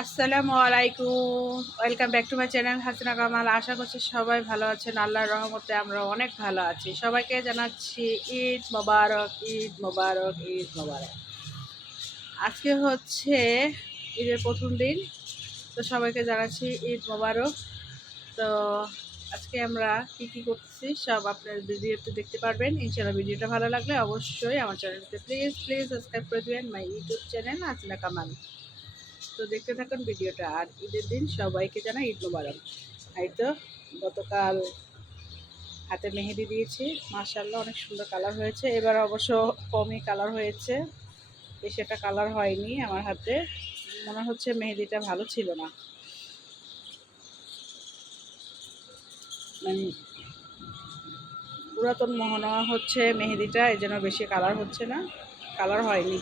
আসসালামু আলাইকুম। Welcome back to my channel Hasina Kamal. আশা করছি সবাই ভালো আছেন। আল্লাহর রহমতে আমরা অনেক ভালো আছি। সবাইকে জানাচ্ছি ঈদ মোবারক ঈদ মোবারক ঈদ মোবারক। আজকে হচ্ছে ঈদের প্রথম দিন। তো সবাইকে জানাচ্ছি ঈদ মোবারক। তো আজকে আমরা কি কি করতেছি সব আপনার ভিডিওতে দেখতে পারবেন। ইনশাআল্লাহ ভিডিওটা ভালো লাগলে অবশ্যই আমার চ্যানেলকে প্লিজ প্লিজ সাবস্ক্রাইব করে দেবেন। My YouTube channel Hasina Kamal. তো দেখতে থাকুন ভিডিওটা। আর ঈদের দিন সবাইকে জানাই ঈদ মোবারক। এই তো, গতকাল হাতে মেহেদি দিয়েছি। মার্শাল্লাহ অনেক সুন্দর কালার হয়েছে। এবার অবশ্য কমই কালার হয়েছে। বেশি একটা কালার হয়নি আমার হাতে। মনে হচ্ছে মেহেদিটা ভালো ছিল না। মানে পুরাতন মনে হচ্ছে মেহেদিটা এই জন্য বেশি কালার হচ্ছে না। কালার হয়নি।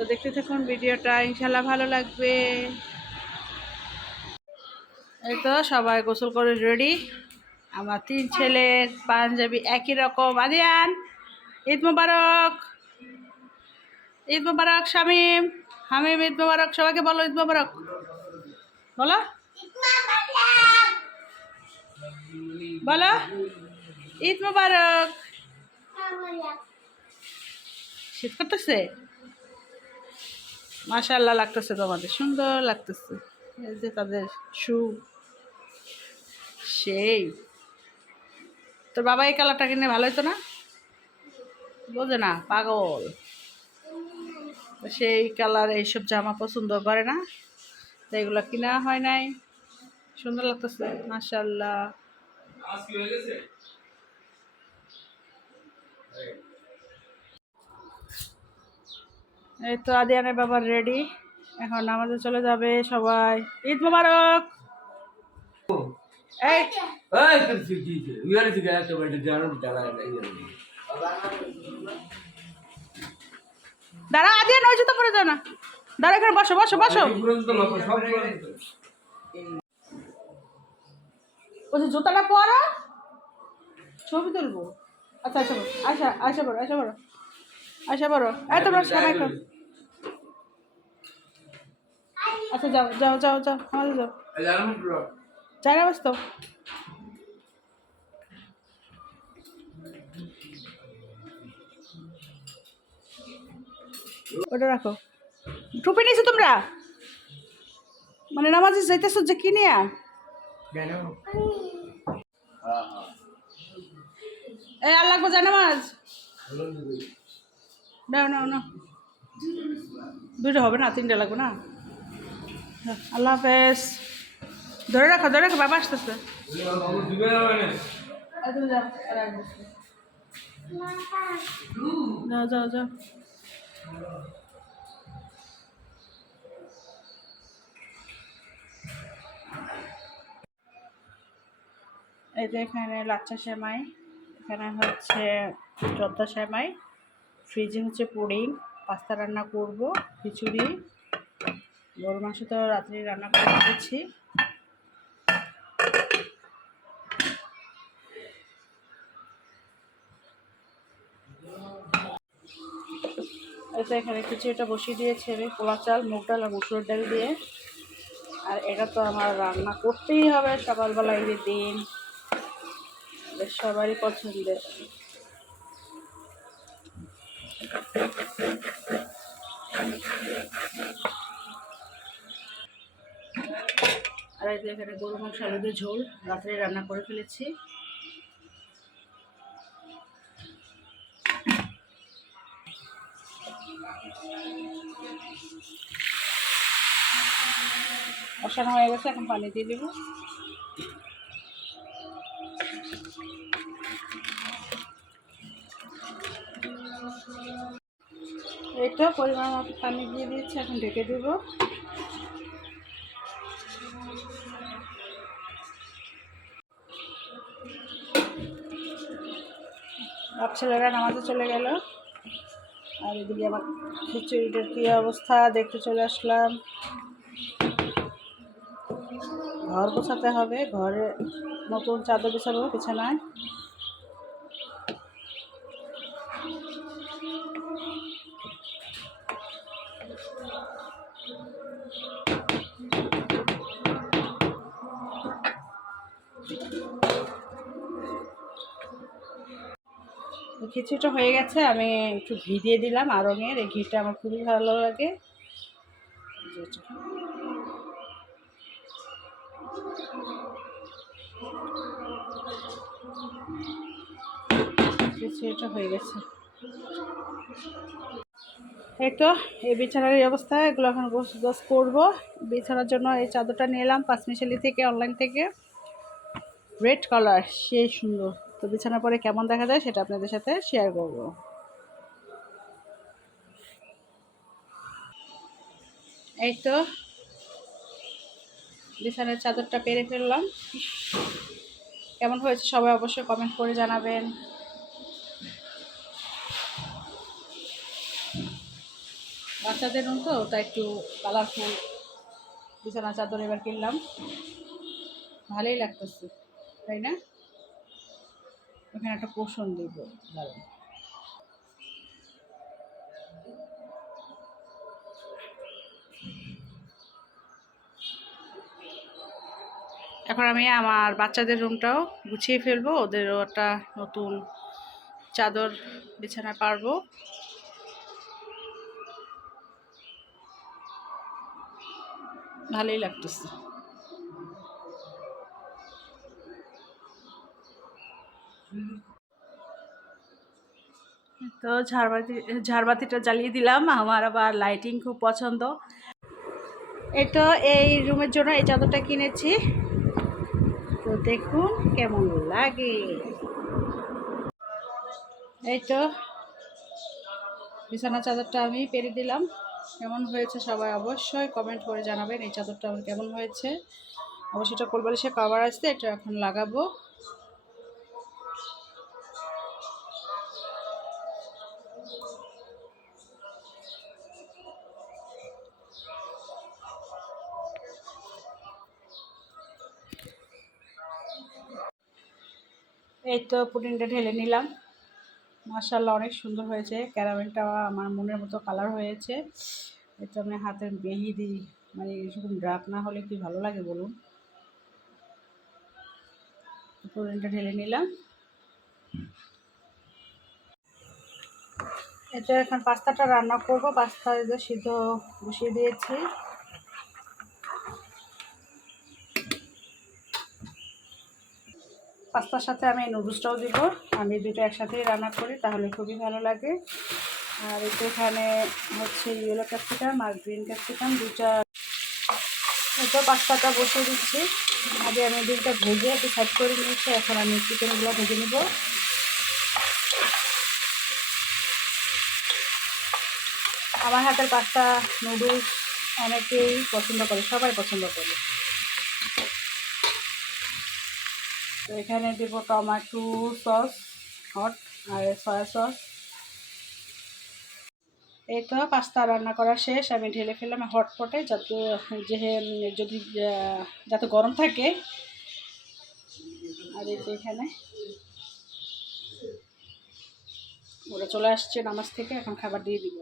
তো দেখতে থাকুন, ভিডিওটা ইনশাল্লাহ ভালো লাগবে। এই তো সবাই গোসল করে রেডি। আমার তিন ছেলের পাঞ্জাবি একই রকম। আদিয়ান, ঈদ মোবারক। ঈদ মোবারক, শামিম। হামিম, ঈদ মোবারক। সবাইকে বলো ঈদ মোবারক। বলো। বলো। ঈদ মোবারক। শীত করতেছে? মাশাল্লাহ লাগতেছে তোমাদের সুন্দর লাগতেছে। এই যে তাদের শু। সেই। তোর বাবা এই কালারটা কিনে ভালো হতো না? বোঝে না পাগল। সেই কালার এইসব জামা পছন্দ করে না তো এগুলো কিনা হয় নাই। সুন্দর লাগতেছে মাশাল্লাহ এই তো আদিয়ানের বাবার রেডি এখন নামাজে চলে যাবে সবাই। ঈদ মোবারক! দাঁড়া আদিয়ান ওই জুতো পরে যাও না। দাঁড়া এখানে বসো বসো বসো। যে জুতাটা পরো। ছবি তুলবো। আচ্ছা আচ্ছা আচ্ছা আচ্ছা বড় আচ্ছা বড় আচ্ছা বড় এই তোমরা সবাই কর আচ্ছা যাও যাও যাও যাও আমাদের যাও। চাই না বাস্তব ওটা রাখো। টুপি নিয়েছো তোমরা? মানে নামাজে যাইতেছো যে কি নিয়া? জানো হ্যাঁ হ্যাঁ আর লাগবো যায় নামাজ নাও নাও নাও। দুটো হবে না তিনটে লাগবে না? আল্লাহ হাফেজ। ধরে রাখো ধরে রাখো, বাবা আসতেছে। যাও যাও যাও। এই যে এখানে লাচ্চা সেমাই, এখানে হচ্ছে জর্দা সেমাই, ফ্রিজে হচ্ছে পুডিং, পাস্তা রান্না করব, খিচুড়ি গরু মাংস তো রাত্রি রান্না করে রেখেছি এই এখানে খিচুড়িটা বসিয়ে দিয়েছি আমি পোলা চাল, মুগ ডাল আর মুসুর ডাল দিয়ে। আর এটা তো আমার রান্না করতেই হবে সকালবেলা ঈদের দিন সবারই পছন্দের। আর এই এখানে গরু মাংস আলু দিয়ে ঝোল, রাত্রে রান্না করে ফেলেছি। বসানো হয়ে গেছে, এখন পানি দিয়ে দেবো। তো পরিমাণ মতো পানি দিয়ে দিচ্ছি এখন ঢেকে দেবো। বাপ ছেলেরা নামাজে চলে গেল। আর এদিকে আমার খিচুড়িটার কী অবস্থা, দেখতে চলে আসলাম। ঘর গোছাতে হবে, ঘরে নতুন চাদর বিছাবো বিছানায়। খিচুড়িটা হয়ে গেছে, আমি একটু ঘি দিয়ে দিলাম আরঙের এই ঘিটা আমার খুবই ভালো লাগে। এই তো, এই বিছানার এই অবস্থা, এগুলো এখন গোস গোস করব। বিছানার জন্য এই চাদরটা নিয়ে নিলাম পাঁচমিশালি থেকে, অনলাইন থেকে। রেড কালার, সেই সুন্দর। তো বিছানা পরে কেমন দেখা যায় সেটা আপনাদের সাথে শেয়ার করব। এই তো, বিছানার চাদরটা পেরে ফেললাম। কেমন হয়েছে সবাই অবশ্যই কমেন্ট করে জানাবেন। বাচ্চাদের তো তাই একটু কালারফুল বিছানা চাদর এবার কিনলাম। ভালোই লাগতেছে, তাই না? ওখানে একটা পোষণ দিব দারুণ এখন আমি আমার বাচ্চাদের রুমটাও গুছিয়ে ফেলব, ওদেরও একটা নতুন চাদর বিছানা পারব। ভালোই লাগতেছে। তো ঝাড়বাতি, ঝাড়বাতিটা জ্বালিয়ে দিলাম। আমার আবার লাইটিং খুব পছন্দ। তো এই রুমের জন্য এই চাদরটা কিনেছি। তো দেখুন কেমন লাগে। এই তো বিছানা চাদরটা আমি পেরে দিলাম। কেমন হয়েছে সবাই অবশ্যই কমেন্ট করে জানাবেন এই চাদরটা আমার কেমন হয়েছে। অবশ্যই এটা কোলবালিশে কভার আসছে এটা এখন লাগাবো। এই তো পুডিংটা ঢেলে নিলাম। মার্শাল্লাহ অনেক সুন্দর হয়েছে। ক্যারামেলটা আমার মনের মতো কালার হয়েছে। এই তো আমি হাতের মেহেদি মানে এরকম ড্রাক না হলে কি ভালো লাগে বলুন? পুডিংটা ঢেলে নিলাম। এটা এখন পাস্তাটা রান্না করব। পাস্তা সিদ্ধ বসিয়ে দিয়েছি। পাস্তার সাথে আমি নুডলসটাও দিব। আমি দুটো একসাথেই রান্না করি, তাহলে খুবই ভালো লাগে। আর একটু এখানে হচ্ছে ইয়েলো ক্যাপসিকাম আর গ্রিন ক্যাপসিকাম দুটা তো পাস্তাটা বসিয়ে দিচ্ছি। আগে আমি দুটো ভেজে একটু সাইড করে নিয়েছি, এখন আমি চিকেনগুলো ভেজে নেব। আমার হাতের পাস্তা, নুডলস অনেকেই পছন্দ করে, সবাই পছন্দ করে। তো এখানে দেবো টমেটো সস হট আর সয়া সস। এই তো পাস্তা রান্না করা শেষ আমি ঢেলে ফেললাম হটপটে যাতে যে যদি যাতে গরম থাকে। আর এই যে এখানে ওরা চলে আসছে নামাজ থেকে এখন খাবার দিয়ে দিব।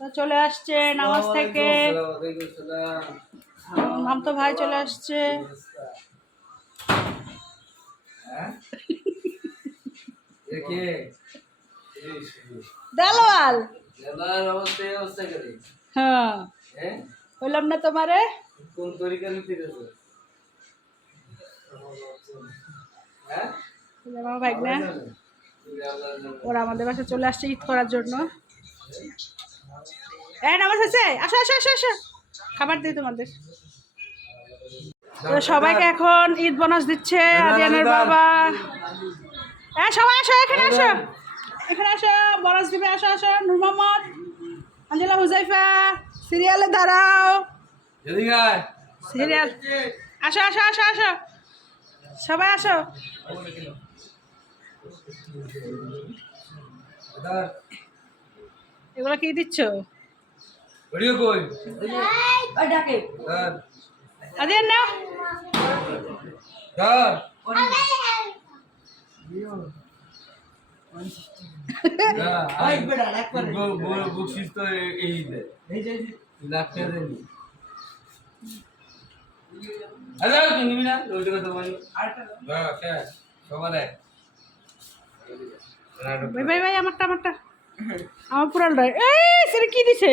তো চলে আসছে নামাজ থেকে। মাম তো ভাই চলে আসছে। দেলোয়াল হ্যাঁ। বললাম না তোমারে? কোন তরিকা নিতে হ্যাঁ? আমার ভাই না। ওরা আমাদের বাসায় চলে আসছে ঈদ করার জন্য। এই নামাজ আছে আসো আসো আসো আসো। খাবার দিই তোমাদের। সবাইকে এখন ঈদ বোনাস দিচ্ছে আদিয়ানের বাবা। হ্যাঁ সবাই আসো এখানে আসো। এখানে আসো বোনাস দিবে আসো আসো। নূর মোহাম্মদ আঞ্জেলা হুজাইফা সিরিয়ালে দাঁড়াও। সিরিয়াল। আসো আসো আসো আসো। সবাই আসো। এগুলো কি দিচ্ছ? ভিডিও কই? ধর ভাই ভাই আমারটা আমারটা আমার পুরানটা এই সেটা কি দিছে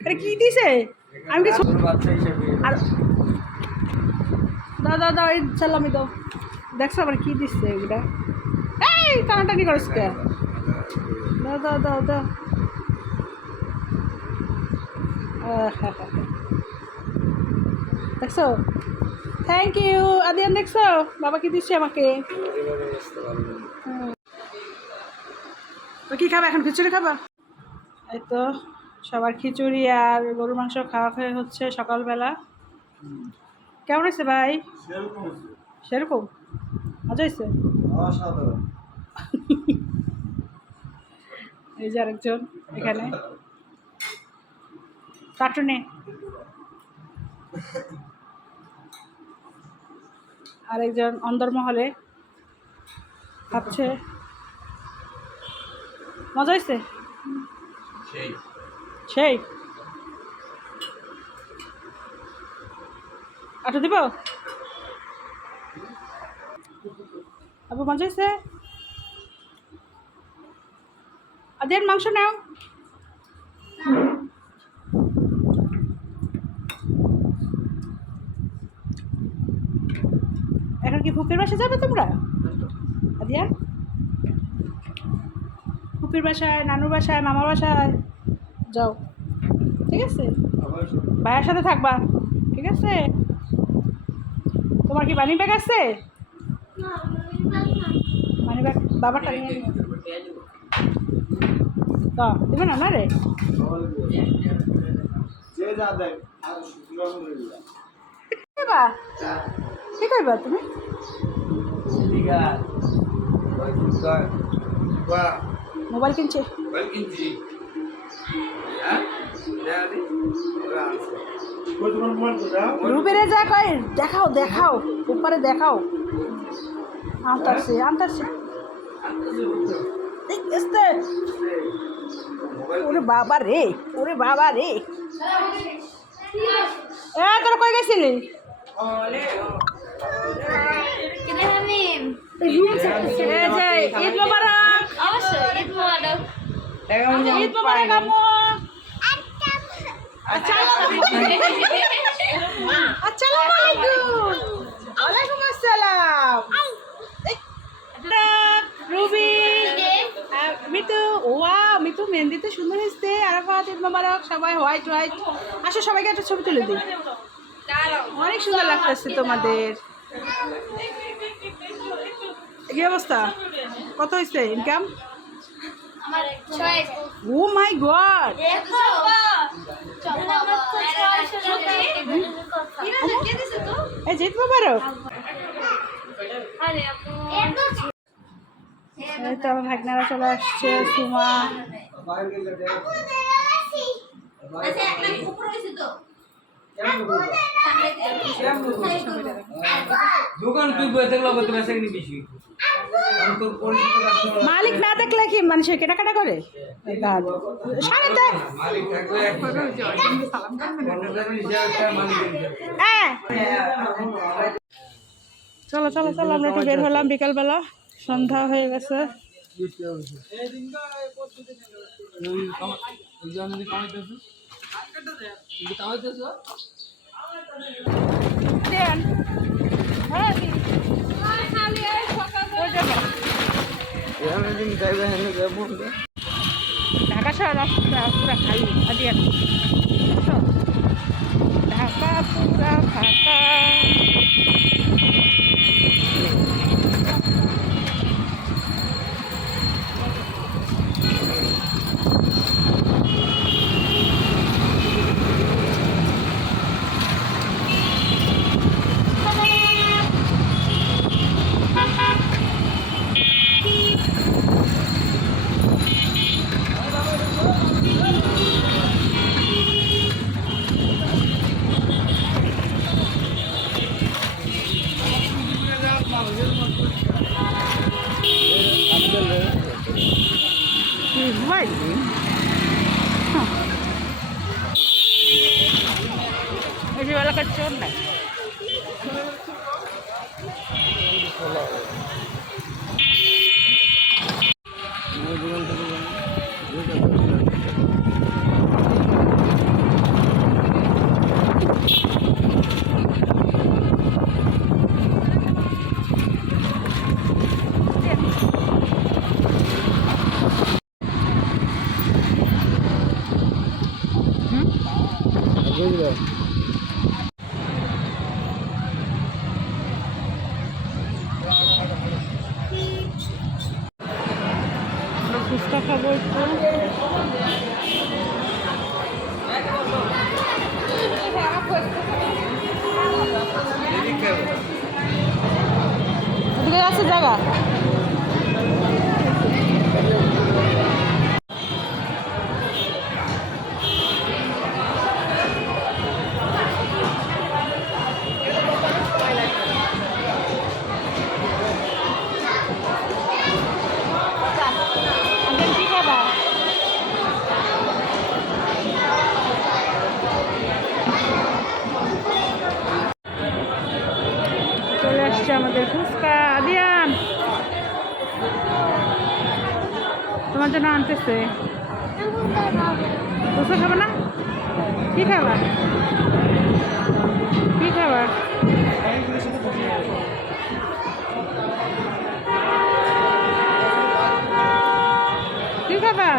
এটা কি দিছে আমি তোর আর দাও দাও দাও, এই সালামি দাও। দেখছ আবার কি দিচ্ছে এগুলা? এই টানাটানি করিস কে দাও দাও দাও দাও। দেখছ? থ্যাংক ইউ আদিয়ান, দেখছ? বাবা কি দিচ্ছে আমাকে। তো কি খাবা? এখন খিচুড়ি খাবা? এই তো, সবার খিচুড়ি আর গরুর মাংস খাওয়া খাওয়া হচ্ছে সকালবেলা। কেমন হয়েছে ভাই? সেরকম মজা হয়েছে? এই যে আরেকজন এখানে। কার্টুনে। আরেকজন অন্দরমহলে ভাবছে। মজা হয়েছে? সেই? আটো দিব? আবু মজা হয়েছে? আদের মাংস নাও। এখন কি ফুপির বাসায় যাবে তোমরা? আদিয়া ফুপির বাসায়, নানুর বাসায়, মামার বাসায়? যাও। ঠিক আছে? ভাইয়ের সাথে থাকবা। ঠিক আছে? তোমার কি বানি ব্যাগ আছে? মানি ব্যাগ বাবারটা নিয়ে। তা দেবে না না রে? কি করবা তুমি? মোবাইল কিনছে। বল কিনছি। হ্যাঁ? রুবেরে যা কয় দেখাও দেখাও উপরে দেখাও। আনতাছি আনতাছি এই, এসতে। মোবাইল ওরে বাবা রে ওরে বাবা রে। এ তোরা কই গেছিলি? এই যে ঈদ মোবারক। ঈদ মোবারক আম্মু। আসসালামু আলাইকুম। ওয়ালাইকুম আসসালাম রুবি মিতু ওয়া মিতু মেহেন্দিতে সুন্দর হয়েছে আরাফাত ঈদ মোবারক সবাই হোয়াইট হোয়াইট। আসো সবাইকে একটা ছবি তুলে দিই। অনেক সুন্দর লাগতেছে তোমাদের। কি অবস্থা? কত হয়েছে ইনকাম ও মাই গড এই জিত মোবারক। এই তো আমার ভাগনারা চলে আসছে সুমা। দোকান তুই বসে থাকলে কত বেসে কিনি বেশি। কারণ তোর পরিচিত কাস্টমার। মালিক না দেখলে কি মানুষের কেনাকাটা করে? হ্যাঁ। চলো চলো চলো আমরা একটু বের হলাম বিকালবেলা। সন্ধ্যা হয়ে গেছে। দেন। হ্যাঁ। ঢাকা শহর রাস্তা পুরা খালি আদিয়ান ঢাকা পুরা ফাঁকা এই যে তোমার জন্য আনতেছে। ফুচকা খাবে না? কি খাবা কি খাবা কি খাবা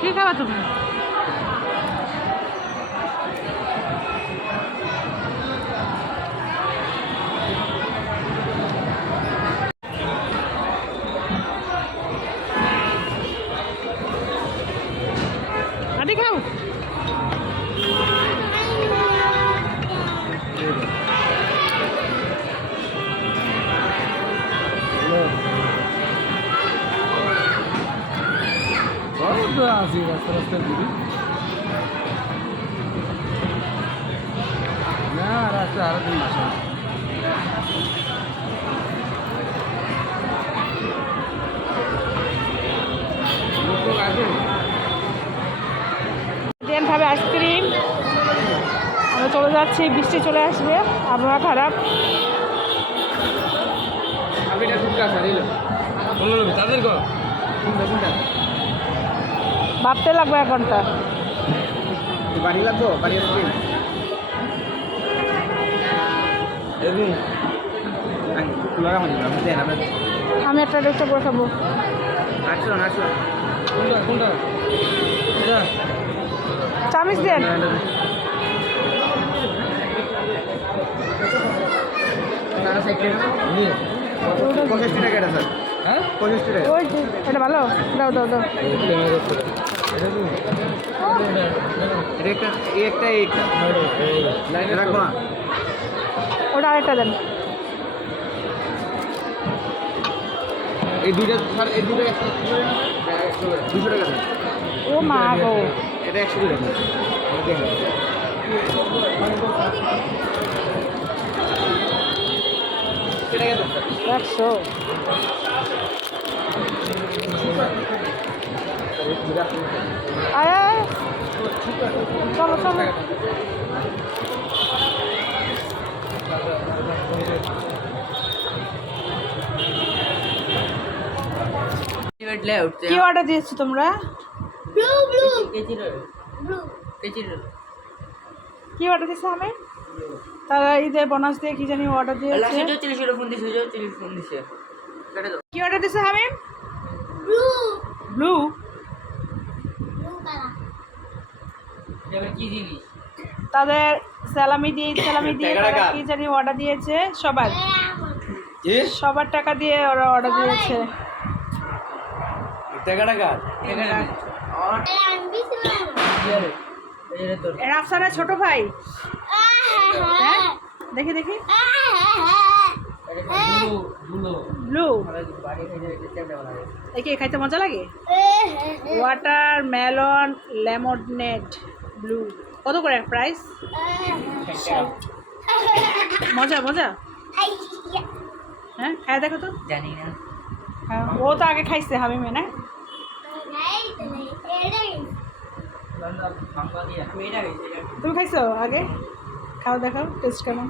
কি খাবা তুমি? চলে আসবে, আবহাওয়া খারাপ। ভাবতে লাগবে এক ঘণ্টা। বাড়ি আমি দেন একটা একটা করে খাব। আটশো আটশো কোনটা এটা পঁয়ষট্টি টাকা এটা স্যার হ্যাঁ? পঁয়ষট্টি টাকা এটা ভালো? দাও দাও দাও। এটা একটা এই একটা এই একটা। লাইনে রাখব না? ওটা আরেকটা দেন। এই দুইটা স্যার এই দুইটা একশো দুশো টাকা। ও মা গো। এটা একশো দুই টাকা। একশো। আয়। চলো চলো। কি অর্ডার দিয়েছ তোমরা? কি অর্ডার দিয়েছে আমি? তারা ঈদের বোনাস দিয়ে কি জানি অর্ডার দিয়েছে। কি অর্ডার দিয়েছে হামিম? ব্লু তাদের স্যালামি দিয়ে স্যালামি দিয়ে তারা কি জানি অর্ডার দিয়েছে? সবার। সবার টাকা দিয়ে ওরা অর্ডার দিয়েছে। রাফসানের ছোট ভাই? হ্যাঁ। দেখি দেখি। ব্লু একে খাইতে মজা লাগে? ওয়াটার মেলন লেমনেড ব্লু কত করে প্রাইস মজা মজা। হ্যাঁ খায় দেখো তো। জানি না। হ্যাঁ ও তো আগে খাইছে না? এটা খাইছি এটা তুমি খাইছো আগে? খাও দেখাও টেস্ট কেমন?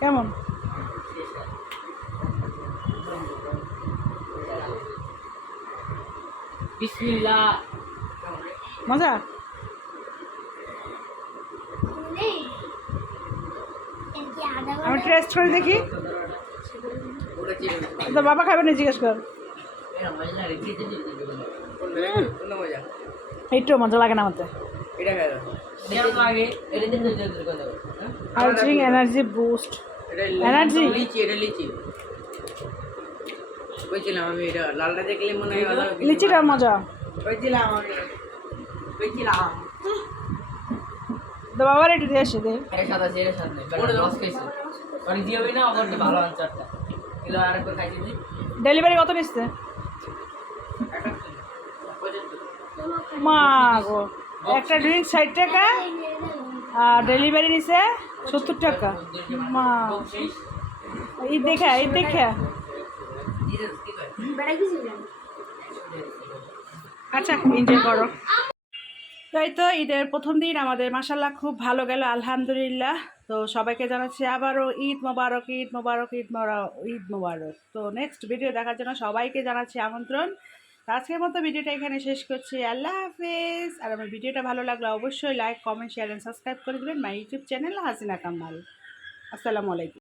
কেমন? মজা? আমি টেস্ট করে দেখি। তো বাবা খাবে না জিজ্ঞেস কর। এটা মজা লাগে না আমাদের। এটা খাই। কেমন লাগে এটা দিতে দিতে এনার্জি বুস্ট এটা লিচি এটা লিচি। বলছিলাম আমি এটা লালটা দেখলে মনে হয় লিচিটা মজা। বলছিলাম আমি বলছিলাম তো বাবার একটু দিয়ে আসে দে। এটা সাদা আছে এটা সাদা খাইছে। মানে দিও না আবার ভালো আনসারটা আরেকবার খাইছি ডেলিভারি কত নিচ্ছে? মা গো, একটা ড্রিঙ্ক ষাট টাকা আর ডেলিভারি নিছে সত্তর টাকা। মা এই দেখা এই দেখা। আচ্ছা এনজয় করো। তাই তো ঈদের প্রথম দিন আমাদের মাসাল্লাহ খুব ভালো গেল, আলহামদুলিল্লাহ। তো সবাইকে জানাচ্ছি আবারও ঈদ মোবারক ঈদ মোবারক ঈদ মোবারক ঈদ মোবারক। তো নেক্সট ভিডিও দেখার জন্য সবাইকে জানাচ্ছি আমন্ত্রণ। আজকের মতো ভিডিওটা এখানে শেষ করছি। আল্লাহ হাফেজ। আর আমার ভিডিওটা ভালো লাগলে অবশ্যই like comment share and subscribe করে দেবেন। My YouTube channel Hasina Kamal. আসসালামু আলাইকুম।